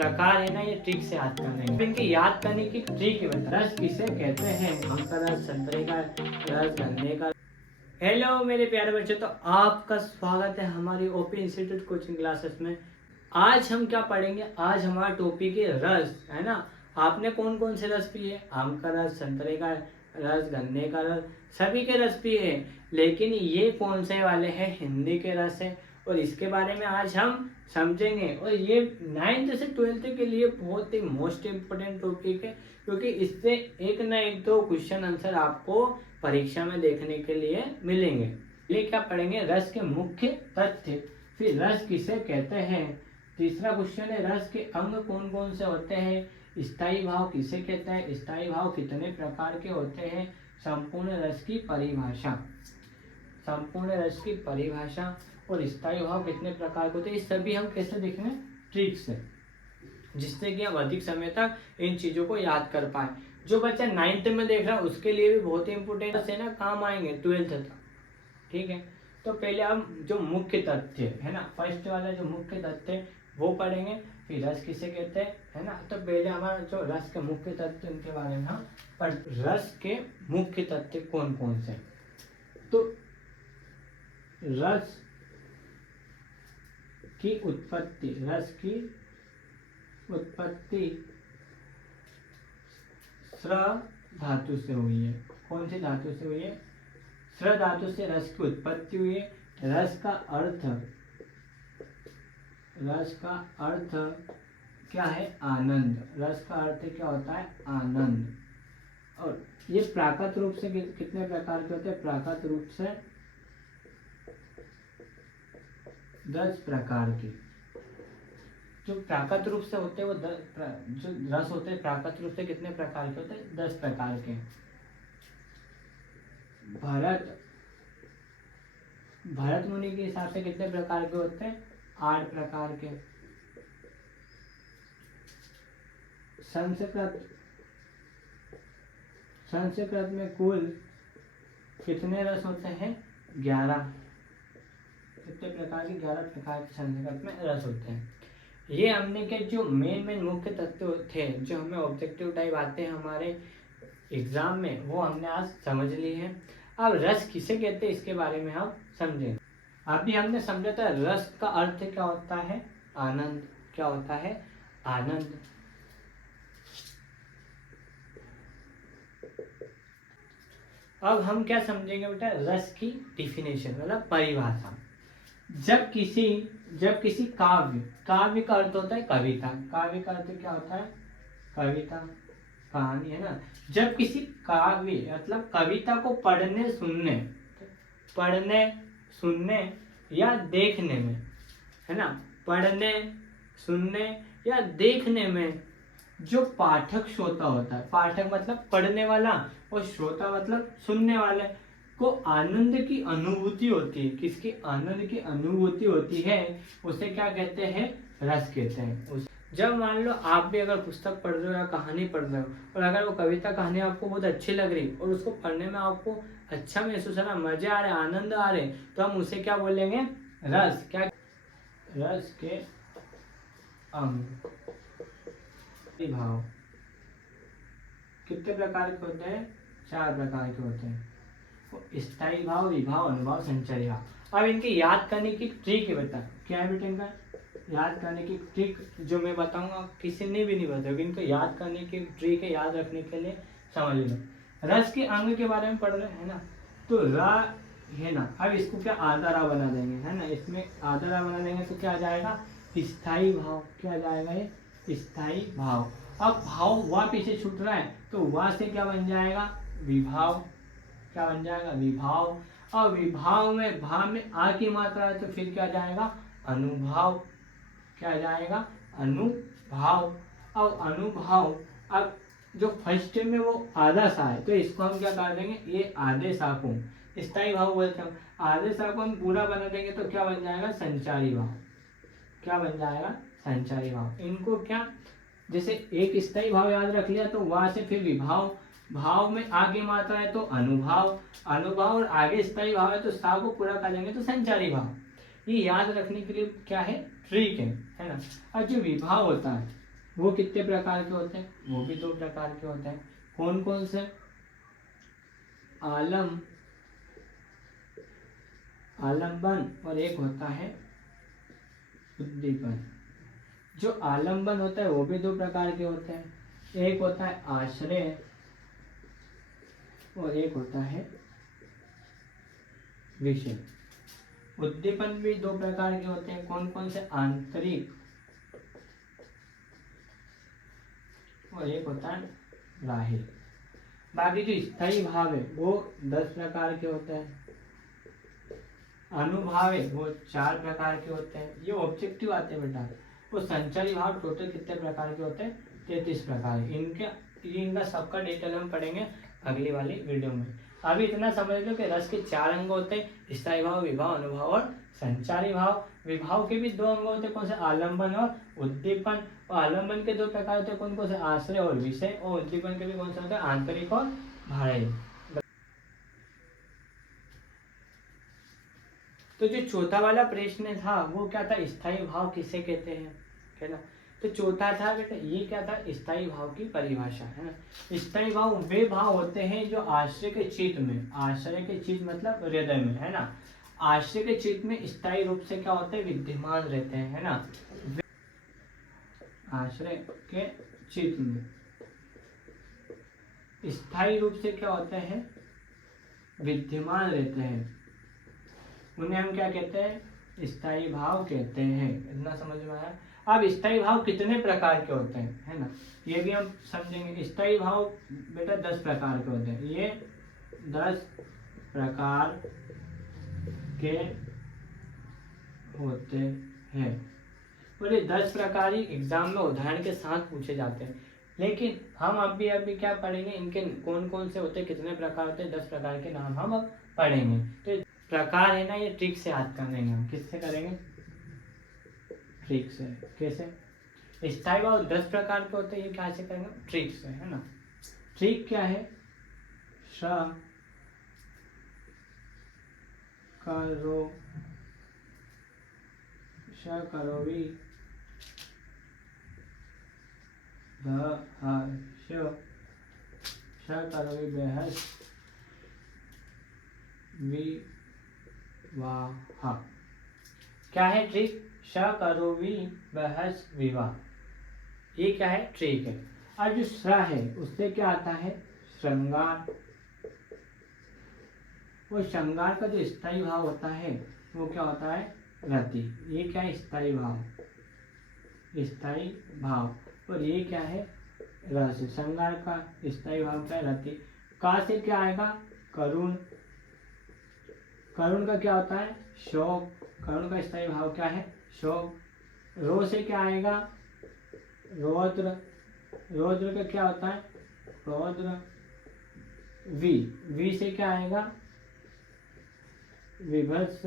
प्रकार है ना, ये ट्रिक से याद करने हैं। इनकी याद करने की ट्रिक है। रस किसे कहते हैं? आम का रस, संतरे का रस, गन्ने का। हेलो मेरे प्यारे बच्चों, तो आपका स्वागत है हमारी ओपी इंस्टीट्यूट कोचिंग क्लासेस में। आज हम क्या पढ़ेंगे? आज हमारा टॉपिक है रस, है ना। आपने कौन कौन से रस पिए? आम का रस, संतरे का रस, गन्ने का रस, सभी के रस पिए। लेकिन ये कौन से वाले हैं? हिंदी के रस है, और इसके बारे में आज हम समझेंगे। और ये 9th से 12th के लिए बहुत ही मोस्ट इम्पोर्टेंट टॉपिक है, क्योंकि इससे एक ना एक दो क्वेश्चन आंसर आपको परीक्षा में देखने के लिए मिलेंगे। ये क्या पढ़ेंगे? रस के मुख्य तथ्य, फिर रस किसे कहते हैं। तीसरा क्वेश्चन है रस के अंग कौन कौन से होते हैं। स्थायी भाव किसे कहते हैं? स्थायी भाव कितने प्रकार के होते हैं। संपूर्ण रस की परिभाषा, संपूर्ण रस की परिभाषा, और स्थायी भाव कितने प्रकार के होते हैं। ये सभी हम कैसे देखेंगे? ट्रिक से, जिससे कि हम अधिक समय तक इन चीजों को याद कर पाए। जो बच्चा 9th में देख रहा है उसके लिए भी बहुत ही इंपोर्टेंट है ना, काम आएंगे 12th तक। ठीक है, तो पहले हम जो मुख्य तथ्य है ना, फर्स्ट वाला जो मुख्य तथ्य वो पढ़ेंगे। फिर रस किसे कहते हैं, है ना। तो पहले हमारा जो रस के मुख्य तथ्य उनके बारे में हम रस के मुख्य तथ्य कौन कौन से। तो रस की उत्पत्ति, रस की उत्पत्ति स्र धातु से हुई है। कौन सी धातु से हुई है? स्र धातु से रस की उत्पत्ति हुई है। रस का अर्थ, रस का अर्थ क्या है? आनंद। रस का अर्थ क्या होता है? आनंद। और ये प्राकृत रूप से कितने प्रकार के होते हैं? प्राकृत रूप से 10 प्रकार के। जो प्राकृत रूप से होते हैं वो जो रस होते हैं प्राकृत रूप से कितने प्रकार के होते हैं? 10 प्रकार के। भरत मुनि के हिसाब से कितने प्रकार के होते हैं? 8 प्रकार के। संस्कृत में कुल कितने रस होते हैं? 11। कितने प्रकार के? 11 प्रकार के संस्कृत में रस होते हैं। ये हमने के जो मेन मुख्य तत्व थे, जो हमें ऑब्जेक्टिव टाइप आते हैं हमारे एग्जाम में, वो हमने आज समझ लिए हैं। अब रस किसे कहते हैं इसके बारे में हम समझेंगे। अभी हमने समझा था रस का अर्थ क्या होता है? आनंद। क्या होता है? आनंद। अब हम क्या समझेंगे बेटा? रस की डिफिनेशन, मतलब परिभाषा। जब किसी काव्य का अर्थ होता है कविता। काव्य का अर्थ क्या होता है? कविता, कहानी, है ना। जब किसी काव्य मतलब कविता को पढ़ने सुनने या देखने में, है ना, पढ़ने, सुनने या देखने में जो पाठक श्रोता होता है, पाठक मतलब पढ़ने वाला और श्रोता मतलब सुनने वाले को आनंद की अनुभूति होती है। किसकी आनंद की अनुभूति होती है? उसे क्या कहते हैं? रस कहते हैं। जब मान लो आप भी अगर पुस्तक पढ़ रहे हो या कहानी पढ़ रहे हो, और अगर वो कविता कहानी आपको बहुत अच्छी लग रही और उसको पढ़ने में आपको अच्छा महसूस हो रहा, मजे आ रहे, आनंद आ रहे, तो हम उसे क्या बोलेंगे? रस। क्या? रस के अंग, भाव कितने प्रकार के होते हैं? 4 प्रकार के होते हैं। स्थायी भाव, विभाव, अनुभाव, संचयी भाव। अब इनकी याद करने की ट्रिक है। बता क्या है बेटा इनका याद करने की ट्रिक? जो मैं बताऊंगा किसी ने भी नहीं बताया। इनको याद करने की ट्रिक है, याद रखने के लिए समझ लो। रस के अंग के बारे में पढ़ रहे हैं ना, तो रा है ना। अब इसको क्या आधा रा बना देंगे, है ना। इसमें आधा रा बना देंगे तो क्या आ जाएगा? स्थायी भाव। क्या आ जाएगा? ये स्थायी भाव। अब भाव वह पीछे छूट रहा है, तो वह से क्या बन जाएगा? विभाव। क्या बन जाएगा? विभाव। और विभाव में भाव में आ की मात्रा है, तो फिर क्या जाएगा? अनुभाव। क्या जाएगा? अनुभाव। अब अनुभाव, अब जो फर्स्ट में वो आधा सा है, तो इसको हम क्या कर देंगे? ये आधे सा को स्थायी भाव बोलते हैं। आधे सा को हम पूरा बना देंगे तो क्या बन जाएगा? संचारी भाव। क्या बन जाएगा? संचारी भाव। इनको क्या, जैसे एक स्थायी भाव याद रख लिया तो वहां से फिर विभाव, भाव में आगे मात्रा है तो अनुभाव, अनुभाव और आगे स्थायी भाव है तो सा को पूरा कर लेंगे तो संचारी भाव। ये याद रखने के लिए क्या है? ट्रिक है ना। और जो विभाव होता है, वो कितने प्रकार के होते हैं? वो भी 2 प्रकार के होते हैं। कौन कौन से? आलम्बन और एक होता है उद्दीपन। जो आलम्बन होता है वो भी 2 प्रकार के होते हैं। एक होता है आश्रय और एक होता है विषय। उद्दीपन भी 2 प्रकार के होते हैं। कौन कौन से? आंतरिक और एक होता है बाह्य। बाकी जो स्थायी भाव है वो 10 प्रकार के होते हैं। अनुभाव है वो 4 प्रकार के होते हैं। ये ऑब्जेक्टिव आते हैं बेटा। वो संचारी भाव टोटल कितने प्रकार के होते हैं? 33 प्रकार। इनका सबका डिटेल हम पढ़ेंगे अगली वाली वीडियो में। अभी इतना समझ लो कि रस के 4 अंग होते हैं, स्थायी भाव, विभाव, अनुभाव और संचारी भाव। विभाव के भी 2 अंग होते हैं। कौन से? आलम्बन और उद्दीपन। और आलम्बन के 2 प्रकार होते हैं। कौन कौन से? आश्रय और विषय। और उद्दीपन के भी कौन से होते हैं? आंतरिक और बाह्य। तो जो चौथा वाला प्रश्न था वो क्या था? स्थायी भाव किसे कहते हैं, है ना। तो चौथा था बेटा, ये क्या था? स्थायी भाव की परिभाषा, है ना। स्थायी भाव वे भाव होते हैं जो आश्रय के चित्त में, आश्रय के चित्त मतलब हृदय में, है ना। आश्रय के चित्त में स्थायी रूप से क्या होते हैं? विद्यमान रहते हैं, है ना। आश्रय के चित्त में स्थायी रूप से क्या होते हैं? विद्यमान रहते हैं। उन्हें हम क्या कहते हैं? स्थायी भाव कहते हैं। इतना समझ में आया। अब स्थायी भाव कितने प्रकार के होते हैं, है ना, ये भी हम समझेंगे। स्थायी भाव बेटा 10 प्रकार के होते हैं। ये 10 प्रकार के होते हैं और ये 10 प्रकार ही एग्जाम में उदाहरण के साथ पूछे जाते हैं। लेकिन हम अभी क्या पढ़ेंगे? इनके कौन कौन से होते हैं, कितने प्रकार होते हैं, 10 प्रकार के नाम हम अब पढ़ेंगे। तो प्रकार है ना, ये ट्रिक से याद कर लेंगे हम। किससे करेंगे? ट्रिक से। कैसे? स्थायी भाव 10 प्रकार के होते हैं, ये कैसे करेंगे? ट्रिक से, है ना। ट्रिक क्या है? श करोवी बहस विवाह। क्या है ट्रिक? श करोवी बहस विवाह। ये क्या है? ट्रिक है। और जो श्र है उससे क्या आता है? श्रृंगार। वो श्रृंगार का जो स्थायी भाव होता है वो क्या होता है? रति। ये क्या है? स्थायी भाव, स्थायी भाव। और ये क्या है? रस। श्रृंगार का स्थायी भाव क्या है? रति। का से क्या आएगा? करुण। करुण का क्या होता है? शोक। करुण का स्थायी भाव क्या है? शोक। रो से क्या आएगा? रौद्र। रौद्र का क्या होता है? रौद्र। वी से क्या आएगा? विभत्स।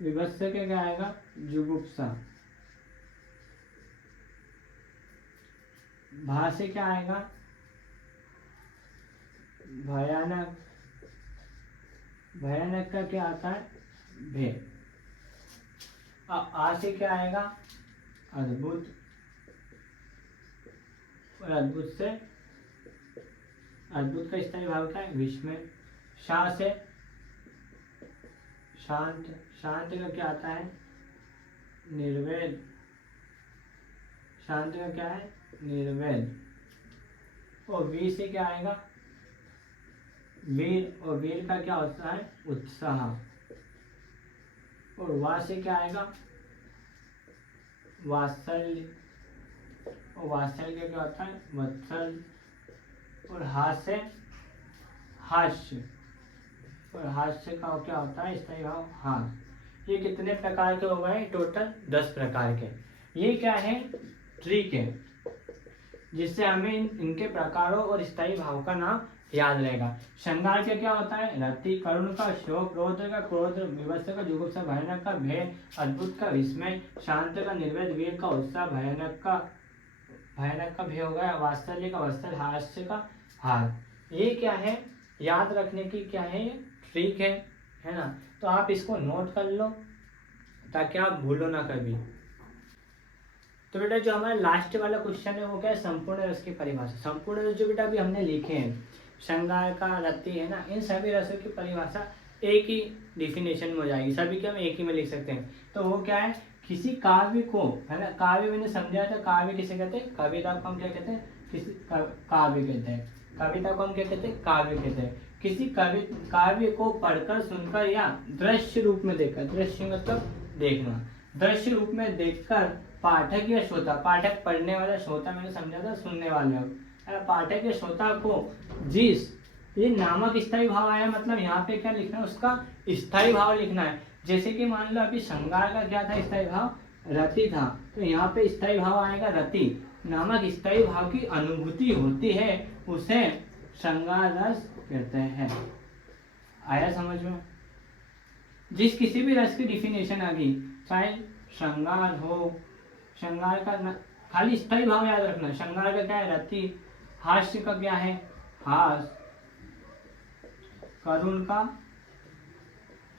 विभत्स से क्या आएगा? जुगुप्सा। भा से क्या आएगा? भयानक। भयानक का क्या आता है? भय। अब आ से क्या आएगा? अद्भुत। और अद्भुत से, अद्भुत का स्थायी भाव क्या है? विस्मय। शा से शांत। शांत का क्या आता है? निर्वेद। शांत का क्या है? निर्वेद। और वीर से क्या आएगा? वीर। और वीर का क्या होता है? उत्साह। और वा से क्या आएगा? वात्सल्य। और वात्सल्य का क्या होता है? वत्सल। और हास्य से हास्य। और हास्य का क्या होता है? स्थायी भाव हास्य। ये कितने प्रकार के हो गए? टोटल 10 प्रकार के। ये क्या है? ट्रिक है, जिससे हमें इनके प्रकारों और स्थायी भाव का नाम याद रहेगा। श्रृंगार का क्या होता है? रति। करुण का शोक। रौद्र का क्रोध। विभत्स का जुगुप्सा। भयानक का भय। अद्भुत का विस्मय। शांत का निर्वेद। वीर का उत्साह। भयानक का भय हो गया। वात्सल्य का वत्सल। हास्य का हार। ये क्या है? याद रखने की क्या है? ये ट्रिक है ना। तो आप इसको नोट कर लो ताकि आप भूलो ना कभी। तो बेटा जो हमारा लास्ट वाला क्वेश्चन है वो क्या है, संपूर्ण रस की परिभाषा। संपूर्ण रस जो बेटा अभी हमने लिखे हैं, श्रृंगार का, रति है ना, इन सभी रसों की परिभाषा एक ही डिफिनेशन में हो जाएगी, सभी के हम एक ही में लिख सकते हैं। तो वो क्या है, किसी काव्य को, है ना, काव्य मैंने समझाया था, काव्य किसे कहते हैं, कविता को हम क्या कहते हैं, किसी काव्य कहते हैं, कविता को हम क्या कहते हैं, काव्य कहते हैं। किसी काव्य को पढ़कर, सुनकर या दृश्य रूप में देखकर, दृश्य मतलब देखना, दृश्य रूप में देखकर पाठक या श्रोता, पाठक पढ़ने वाला, श्रोता मैंने समझा था सुनने वाले, पाठक या श्रोता को जिस, ये नामक स्थायी भाव आया, मतलब यहाँ पे क्या लिखना है, उसका स्थायी भाव लिखना है। जैसे कि मान लो अभी श्रृंगार का क्या था स्थायी भाव, रति था, तो यहाँ पे स्थायी भाव आएगा रति। नामक स्थायी भाव की अनुभूति होती है, उसे श्रृंगार रस कहते हैं। आया समझ में? जिस किसी भी रस की डिफिनेशन आ गई, चाहे श्रृंगार हो, श्रृंगार का खाली स्थायी भाव याद रखना, श्रृंगार का क्या है, रति, हास्य का क्या है, हास, करुण का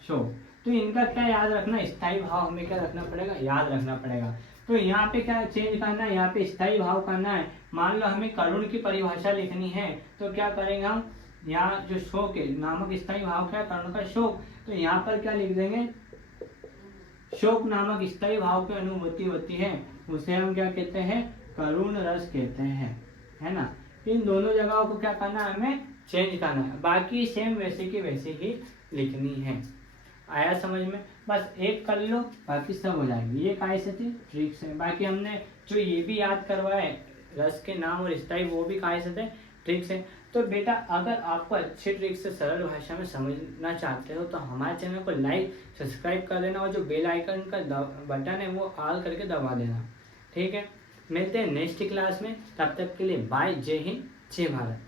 शोक। तो इनका क्या याद रखना, स्थायी भाव हमें क्या रखना पड़ेगा, याद रखना पड़ेगा। तो यहाँ पे क्या चेंज करना है, यहाँ पे स्थायी भाव करना है। मान लो हमें करुण की परिभाषा लिखनी है, तो क्या करेंगे हम, यहाँ जो शोक है, नामक स्थायी भाव क्या है, करुण का शोक, तो यहाँ पर क्या लिख देंगे, शोक नामक स्थायी भाव की अनुभूति होती है, उसे हम क्या कहते हैं, करुण रस कहते हैं, है ना। इन दोनों जगहों को क्या करना है, हमें चेंज करना है, बाकी सेम वैसे की वैसे ही लिखनी है। आया समझ में? बस एक कर लो, बाकी सब हो जाएंगे। ये काय से थी, ट्रिक से। बाकी हमने जो ये भी याद करवाए रस के नाम और स्थायी, वो भी काय से थे, ट्रिक से। तो बेटा अगर आपको अच्छे ट्रिक से सरल भाषा में समझना चाहते हो तो हमारे चैनल को लाइक सब्सक्राइब कर देना, और जो बेल आइकन का बटन है वो ऑल करके दबा देना, ठीक है। मिलते हैं नेक्स्ट क्लास में, तब तक के लिए बाय, जय हिंद, जय भारत।